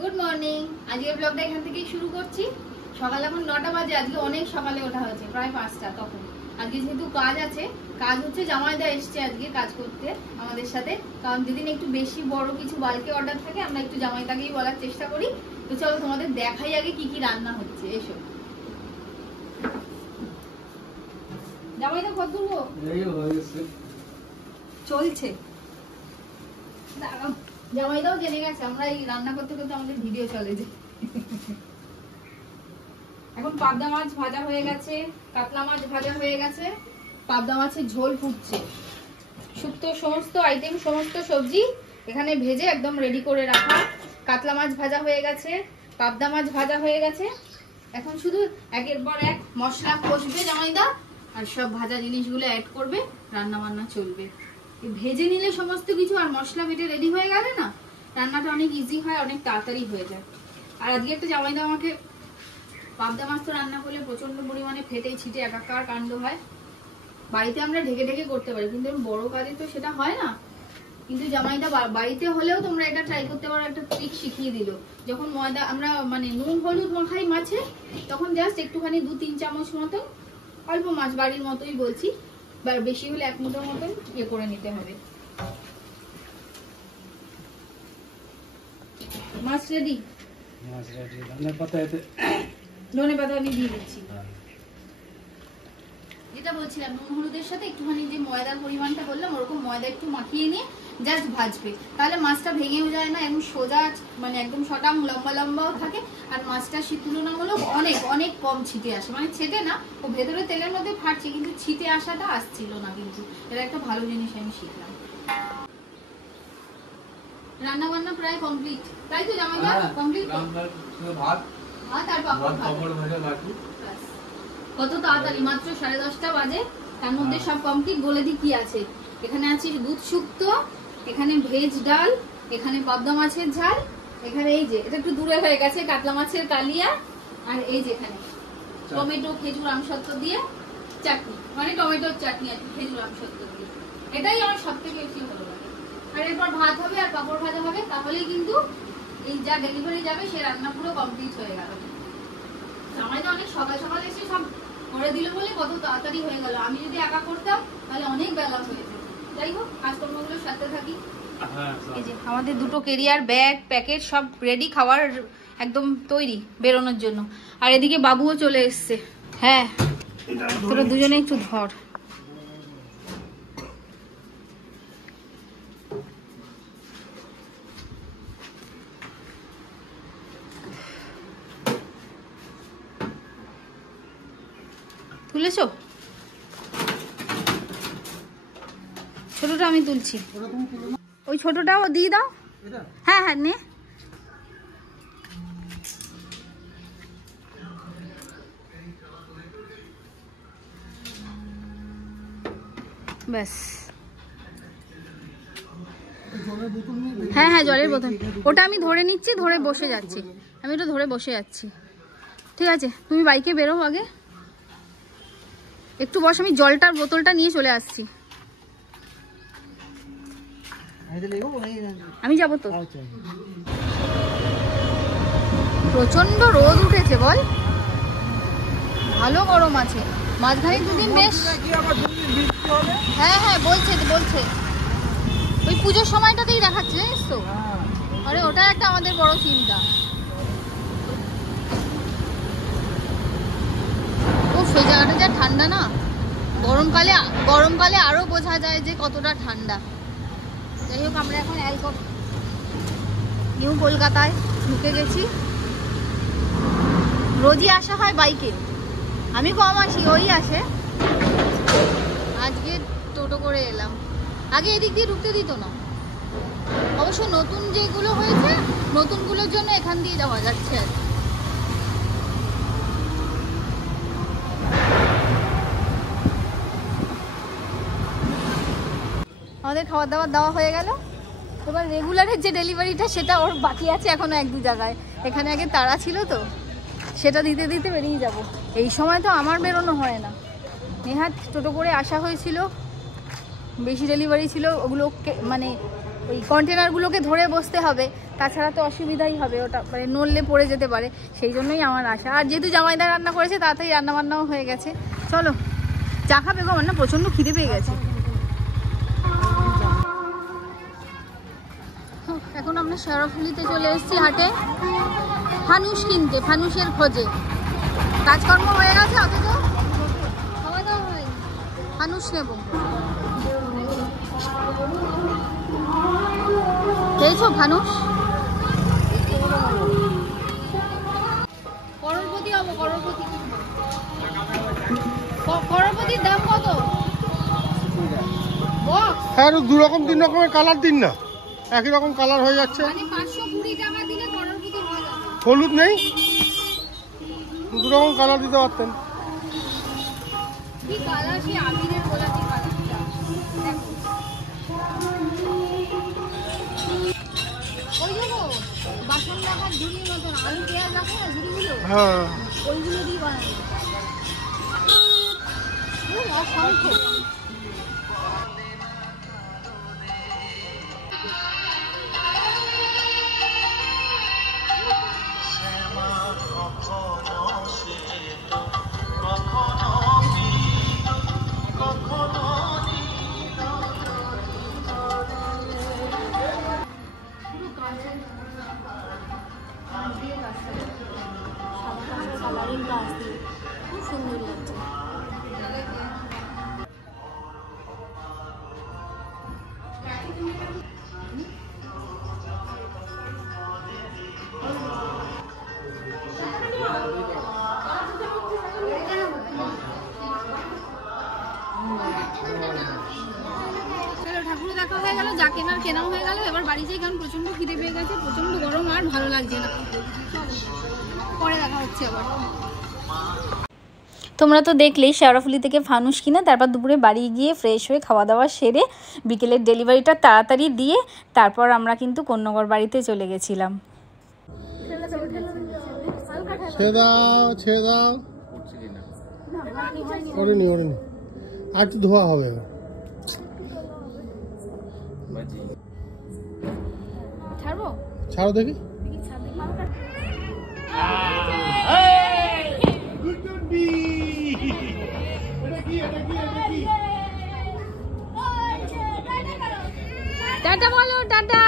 Good morning. আজকের ব্লগটা এখান থেকেই শুরু করছি। সকাল এখন 9টা বাজে। আজকে অনেক সকালে ওঠা হয়েছে, প্রায় 5টা। তখন আজকে যেহেতু কাজ আছে, কাজ হচ্ছে জামাইদা এসছে আজকে কাজ করতে আমাদের সাথে। কারণ যেদিন একটু বেশি বড় কিছু বাল্কে অর্ডার থাকে আমরা একটু জামাইদাকেই বলার চেষ্টা করি। তো চলো তোমাদের দেখাই আগে কি কি রান্না হচ্ছে। এসো জামাইদা, কত দূর চলছে? জামাইদাও জেনে গেছে আমরা এই রান্না করতে করতে আমাদের ভিডিও চলে যায়। এখন পাবদা মাছ ভাজা হয়ে গেছে, কাতলা মাছ ভাজা হয়ে গেছে, পাবদা মাছের ঝোল ফুটছে। শুক্তো সমস্ত আইটেম, সমস্ত সবজি এখানে ভেজে একদম রেডি করে রাখা। কাতলা মাছ ভাজা হয়ে গেছে, পাবদা মাছ ভাজা হয়ে গেছে। এখন শুধু একের পর এক মশলা কষবে জামাইদা, আর সব ভাজা জিনিসগুলো অ্যাড করবে, রান্না বান্না চলবে। ভেজে নিলে সমস্ত কিছু আর মশলা বেটে রেডি হয়ে গেলে না, রান্নাটা অনেক ইজি হয়, অনেক তাড়াতাড়ি হয়ে যায়। আর আজকে একটা জামাইদা আমাকে পাবদা মাছ তো রান্না করলে প্রচন্ড পরিমাণে ফেটে ছিটে একাকার কাণ্ড হয়। বাড়িতে আমরা ঢেকে ঢেকে করতে পারি, কিন্তু বড় কাজে তো সেটা হয় না। কিন্তু জামাইদা বাড়িতে হলেও তোমরা এটা ট্রাই করতে পারো, একটা ট্রিক শিখিয়ে দিল। যখন ময়দা আমরা নুন হলুদ মাখাই মাছে, তখন জাস্ট একটুখানি 2-3 চামচ মতন, অল্প মাছ বাড়ির মতোই বলছি, বেশি হলে 1 মুঠোর মতন করে নিতে হবে। মাছ রেডি, ধনে পাতা আমি দিয়ে দিচ্ছি। যেটা বলছিলাম, নুন হলুদের সাথে একটুখানি যে ময়দার পরিমাণটা বললাম, ওরকম ময়দা একটু মাখিয়ে নিয়ে জাস্ট ভাজবে। তাহলে মাছটা ভেঙেও যায় না, একদম সোজা, একদম সটাম লম্বা লম্বাও থাকে। আর মাছটা তুলনামূলক অনেক অনেক কম ছিটে আসে, ছেটে না, ও ভেতরে তেলের মধ্যে ফাটছে, কিন্তু ছিটে আসাটা আসছিল না। কিন্তু এটা একটা ভালো জিনিস আমি শিখলাম। রান্না বান্না প্রায় কমপ্লিট, তাই তো জামাইদা? কমপ্লিট। ভাত আর পাপড় ভাজা বাকি। কত তাড়াতাড়ি, মাত্র 10:30 বাজে, তার মধ্যে সব কমপ্লিট। বলে দিই কি আছে। এখানে আছে দুধ শুক্তো, এখানে ভেজ ডাল, এখানে পাবদা মাছের ঝাল, এখানে এই যে এটা একটু দূরে হয়ে গেছে কাতলা মাছের কালিয়া, আর এই যে এখানে টমেটো খেজুর আমসত্ব দিয়ে চাটনি, টমেটোর চাটনি আর খেজুর আমসত্ব দিয়ে। এটাই আমার সব থেকে বেশি ভালো লাগে। আর এরপর ভাত হবে আর পাপড় ভাজা হবে, তাহলেই কিন্তু এই যা ডেলিভারি যাবে সে রান্না পুরো কমপ্লিট হয়ে গেল। জামাইদা অনেক সকাল সকাল এসে সব করে দিল বলে কত তাড়াতাড়ি হয়ে গেল। আমি যদি একা করতাম তাহলে অনেক বেলা হয়ে যেত। যাই হোক, কাজকর্মগুলো সাথে থাকি। এই যে আমাদের দুটো কেরিয়ার ব্যাগ প্যাকেট সব রেডি, খাওয়ার একদম তৈরি বেরোনোর জন্য। আর এদিকে বাবুও চলে এসছে। হ্যাঁ, তোরা দুজনে একটু ধর। তুলেছো? ছোটটা আমি তুলছি, ওই ছোটটাও দিয়ে দাও। হ্যাঁ হ্যাঁ, নে। ব্যাস। হ্যাঁ হ্যাঁ, জলের বোতল ওটা আমি ধরে নিচ্ছি, ধরে বসে যাচ্ছি। আমি ওটা ধরে বসে যাচ্ছি। ঠিক আছে, তুমি বাইকে বেরো আগে, একটু বস, আমি জলটার বোতলটা নিয়ে চলে আসছি। আমি যাবো তো। প্রচন্ড রোদ উঠেছে বল, ভালো গরম আছে। মাঝখানে দুদিন বেশ। হ্যাঁ হ্যাঁ, বলছে ওই পুজোর সময়টাতেই দেখাচ্ছে, জানিস তো। আরে ওটা একটা আমাদের বড় চিন্তা। ও সেই জায়গাটা যা ঠান্ডা না, গরমকালে আরো বোঝা যায় যে কতটা ঠান্ডা। যাই হোক, আমরা এখন নিউ কলকাতায় ঢুকে গেছি। রোজই আসা হয় বাইকে, আমি কম আসি, ওই আসে। আজকে টোটো করে এলাম, আগে এদিক দিয়ে ঢুকতে দিত না। অবশ্য নতুন যেগুলো হয়েছে, নতুনগুলোর জন্য এখান দিয়ে যাওয়া যাচ্ছে। আর আমাদের খাবার দাবার দেওয়া হয়ে গেল। এবার রেগুলারের যে ডেলিভারিটা, সেটা ওর বাকি আছে এখনো 1-2 জায়গায়। এখানে আগে তাড়া ছিল তো, সেটা দিতে দিতে বেরিয়ে যাব। এই সময় তো আমার বেরোনো হয় না। নেহাত টোটো করে আসা হয়েছিল, বেশি ডেলিভারি ছিল, ওগুলো ওই কন্টেনারগুলোকে ধরে বসতে হবে, তাছাড়া তো অসুবিধাই হবে, ওটা মানে নড়লে পড়ে যেতে পারে, সেই জন্যই আমার আশা। আর যেহেতু জামাইদা রান্না করেছে তাড়াতাড়ি রান্নাবান্নাও হয়ে গেছে। চলো চা খাবে গো, আমার না প্রচণ্ড খিদে পেয়ে গেছে। এখন আমরা শেওড়াফুলিতে চলে এসেছি হাটে ফানুস কিনতে, ফানুসের খোঁজে। কাজকর্ম হয়ে গেছে, অথচ খাওয়া দাওয়া হয়নি। ফানুস নেব। খেয়েছো ফানুস? করোড়পতি হবো, করোড়পতি। করোড়পতির দাম কত? হ্যাঁ, দু রকম 3 রকমের কালার দিন না, একই রকম কালার হয়ে যাচ্ছে। মানে 520 টাকা দিলে করোড়পতি হয়ে যাবে। হলুদ নেই, 2 রকম কালার দিতে পারতেন। কি কালার? সেই আবিরের গোলাপি কালারটা। দেখো ওই দেখো বাসন রাখার ঝুড়ির মতন আলু পেঁয়াজ রাখে না ঝুড়িগুলো, হ্যাঁ ওইগুলো দিয়ে বানানো। অসংখ্য খুব সুন্দর লাগছে। ঠাকুর দেখা হয়ে গেল, যা কেনার কেনাও হয়ে গেল। এবার বাড়ি যাই, কারণ প্রচন্ড খিদে পেয়ে গেছে, প্রচন্ড গরম, আর ভালো লাগছে না। পরে দেখা হচ্ছে আবার। তোমরা তো দেখলেই শেওড়াফুলি থেকে ফানুস কিনে তারপর দুপুরে বাড়ি গিয়ে ফ্রেশ হয়ে খাওয়া দাওয়া সেরে বিকেলের ডেলিভারিটা তাড়াতাড়ি দিয়ে তারপর আমরা কিন্তু কন্যাগর বাড়িতে চলে গেছিলাম। ছেড়ে দাও, ছেড়ে দাও, ওরেনি ওরেনি, আর একটু ধোয়া হবে। ছাড়বো? ছাড়ো দেখি। টাটা বলো, টাটা।